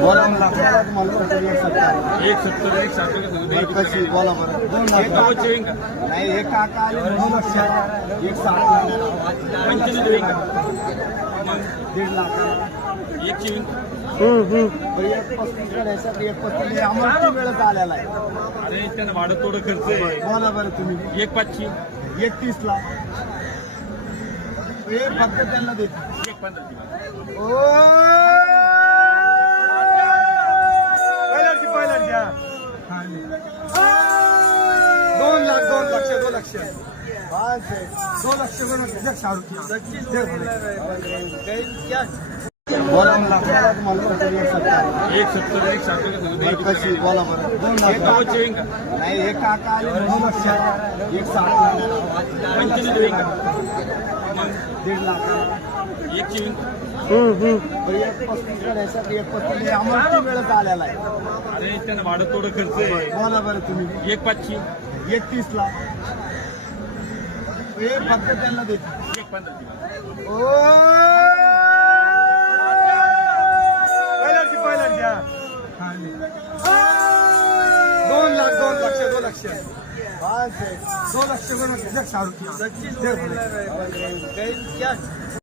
बोला मला तुम्हाला एक 70 एक 60 कशी बोला बरं नाही एक काका आले 2 लक्ष एक 60 1.5 लाख एक चिविंग एक 35 करायसाठी एक 35 आम्हाला किती वेळच आलेला आहे. अरे त्यानं भाडं थोडं खर्च आहे. बोला बरं तुम्ही एक 5 एक 30 लाख हे फक्त त्यांना देते एक 15 2 लक्ष 2 लक्ष बोला मला तुम्हाला एक 70 एक 60 कशी बोला बरं नाही एक काका आले 2 लक्ष एक 60 1.5 लाख एक चिविंग एक 35 करायसाठी एक 35 आम्हाला किती वेळच आलेला आहे. अरे त्यानं भाडं थोडं खर्च आहे. बोला बरं तुम्ही एक 5 एक 30 लाख हे फक्त त्यांना देते एक 15 2 लक्ष 2 लक्ष